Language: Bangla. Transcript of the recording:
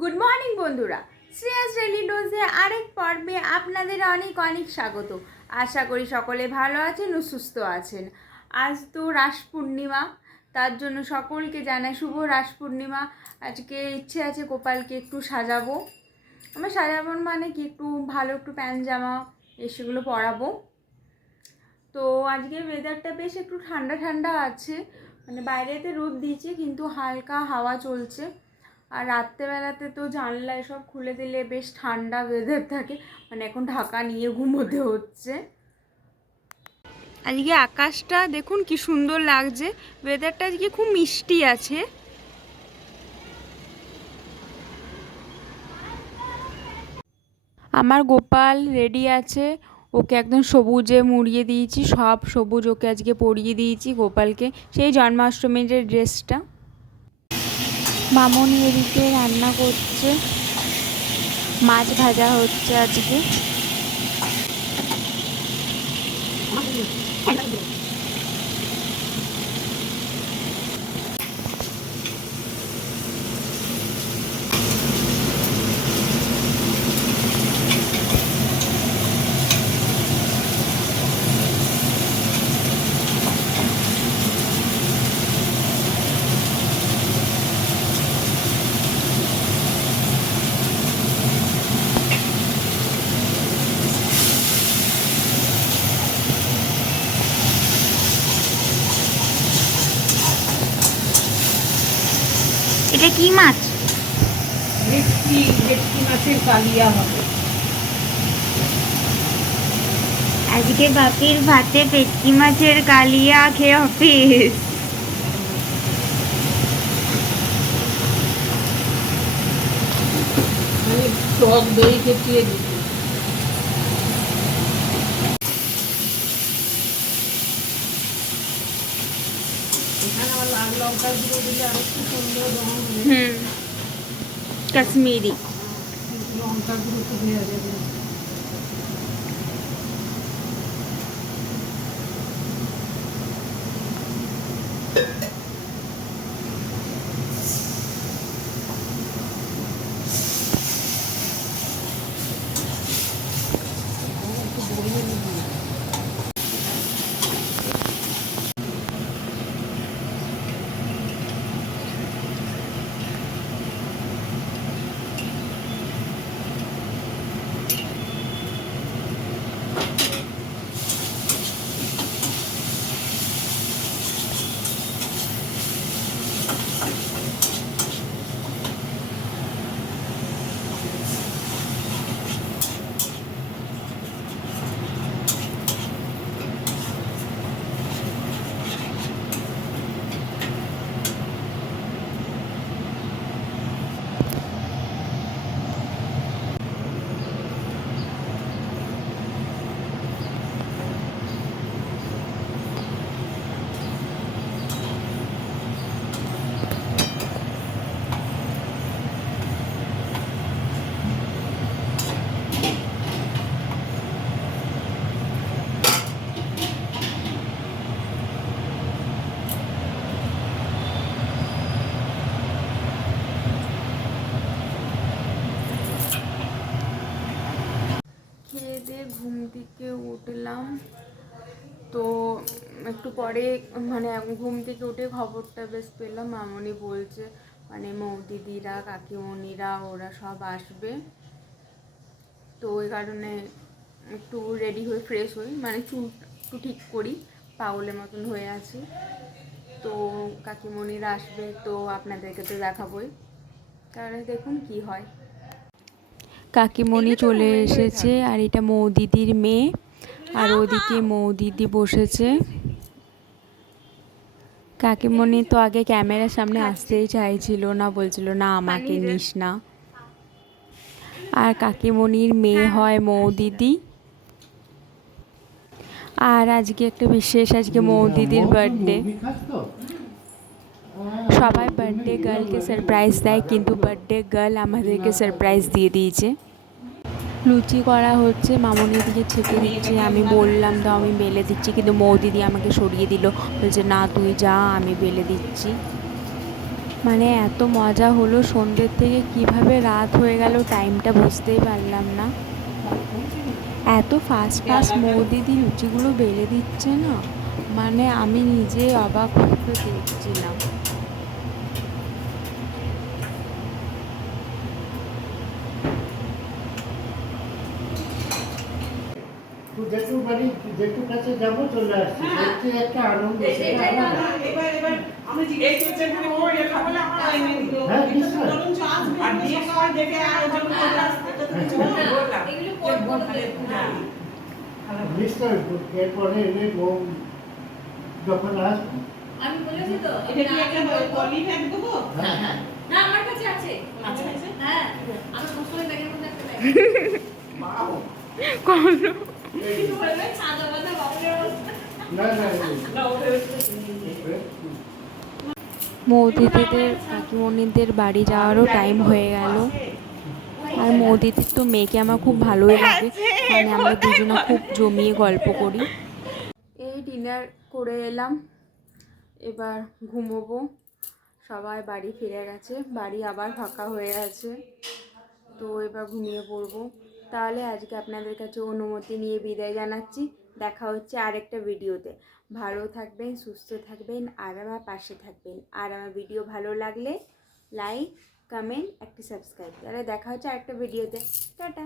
গুড মর্নিং বন্ধুরা, শ্রেয়াস ডেইলি ডোজে আরেক পর্বে আপনাদের অনেক অনেক স্বাগত। আশা করি সকলে ভালো আছেন ও সুস্থ আছেন। আজ তো রাস পূর্ণিমা, তার জন্য সকলকে জানাই শুভ রাস পূর্ণিমা। আজকে ইচ্ছে আছে গোপালকে একটু সাজাবো। আমার সাজাবো মানে কি, একটু ভালো একটু প্যান্ট জামা এসেগুলো পরাবো। তো আজকে ওয়েদারটা বেশ একটু ঠান্ডা ঠান্ডা আছে, মানে বাইরেতে রোদ দিয়েছে কিন্তু হালকা হাওয়া চলছে। আর রাত্রেবেলাতে তো জানলা এসব খুলে দিলে বেশ ঠান্ডা ওয়েদার থাকে, মানে এখন ঢাকা নিয়ে ঘুমোতে হচ্ছে। আজকে আকাশটা দেখুন কি সুন্দর লাগছে, ওয়েদারটা আজকে খুব মিষ্টি আছে। আমার গোপাল রেডি আছে, ওকে একদম সবুজে মুড়িয়ে দিয়েছি, সব সবুজ ওকে আজকে পরিয়ে দিয়েছি গোপালকে, সেই জন্মাষ্টমীর যে ড্রেসটা। মামনি এদিকে রান্না করছে, মাছ ভাজা হচ্ছে আজকে। এটা কি মাছ? ভেটকি মাছের কালিয়া হবে। আজকে বাপির ভাতে ভেটকি মাছের কালিয়া খেয়ে অফিস। টক দই খেটিয়ে দিচ্ছি। এখানে আবার লাল লঙ্কা গুঁড়ো দিলে আরো একটু সুন্দর রং হবে। কাশ্মীরি লঙ্কা গুঁড়ো তো দেওয়া যাবে। খেয়ে দিয়ে ঘুম থেকে উঠলাম, তো একটু পরে মানে ঘুম থেকে উঠে খবরটা বেশ পেলাম, মামনি বলছে মানে মৌদিদিরা কাকিমণিরা ওরা সব আসবে। তো ওই কারণে একটু রেডি হয়ে ফ্রেশ হই, মানে চুল একটু ঠিক করি, পাগলের মতন হয়ে আছি। তো কাকিমণিরা আসবে, তো আপনাদেরকে তো দেখাবই, তাহলে দেখুন কি হয়। কাকিমণি চলে এসেছে, আর এটা মৌদিদির মেয়ে, আর ওদিকে মৌদিদি বসেছে। কাকিমণি তো আগে ক্যামেরার সামনে আসতেই চাইছিল না, বলছিল না আমাকে নিস না। আর কাকিমণির মেয়ে হয় মৌদিদি। আর আজকে একটা বিশেষ, আজকে মৌদিদির বার্থডে। সবাই বার্থডে গার্লকে সারপ্রাইজ দেয়, কিন্তু বার্থডে গার্ল আমাদেরকে সারপ্রাইজ দিয়ে দিয়েছে। লুচি করা হচ্ছে, মামনি দিকে ছেঁকে দিচ্ছে, আমি বললাম তো আমি বেলে দিচ্ছি, কিন্তু মৌদিদি আমাকে সরিয়ে দিল, বলছে না তুই যা আমি বেলে দিচ্ছি। মানে এত মজা হলো, সন্ধ্যের থেকে কিভাবে রাত হয়ে গেল টাইমটা বুঝতেই পারলাম না। এত ফাস্ট ফাস্ট দিদি লুচিগুলো বেলে দিচ্ছে না, মানে আমি নিজে অবাক হয়ে দেখছিলাম। জেঠুর বাড়ি, জেঠুর কাছে যাবো, চলে আসছি, সত্যি একটা আনন্দ, সেটা আলাদা। আমি জিজ্ঞেস করছি ও এটা বলে আমার এনে দিল। হ্যাঁ, এটা নিশ্চয়ই। তো বরঞ্চ আসবে। আর বিয়ের সময় দেখে আয়োজন করে আসতে তো কিছু বললাম। এগুলো নিশ্চয়ই, এরপরে এলে বউ যখন আসবে। আমি বলেছি তো এটা কি একটা পলি ব্যাগ দেবো? হ্যাঁ, হ্যাঁ। না, আমার কাছে আছে। আচ্ছা আচ্ছা। হ্যাঁ, আমার মশলা ব্যাগের মধ্যে একটা ব্যাগ। বাও। কিন্তু বলবে সাদা বাদা বাবুলের অবস্থা। না, না, না ওদের মৌদিদিদের কাকিমণিদের বাড়ি যাওয়ারও টাইম হয়ে গেল। আর মৌদিদির তো মেয়েকে আমার খুব ভালোই লাগে, মানে আমরা দুজনে খুব জমিয়ে গল্প করি। এই ডিনার করে এলাম, এবার ঘুমোবো। সবাই বাড়ি ফিরে গেছে, বাড়ি আবার ফাঁকা হয়ে আছে, তো এবার ঘুমিয়ে পড়বো। তাহলে আজকে আপনাদের কাছে অনুমতি নিয়ে বিদায় জানাচ্ছি। দেখা হচ্ছে আরেকটা ভিডিওতে। ভালো থাকবেন, সুস্থ থাকবেন, আর আমার পাশে থাকবেন। আর আমার ভিডিও ভালো লাগলে লাইক, কমেন্ট, একটি সাবস্ক্রাইব। তাহলে দেখা হচ্ছে আরেকটা ভিডিওতে। টাটা।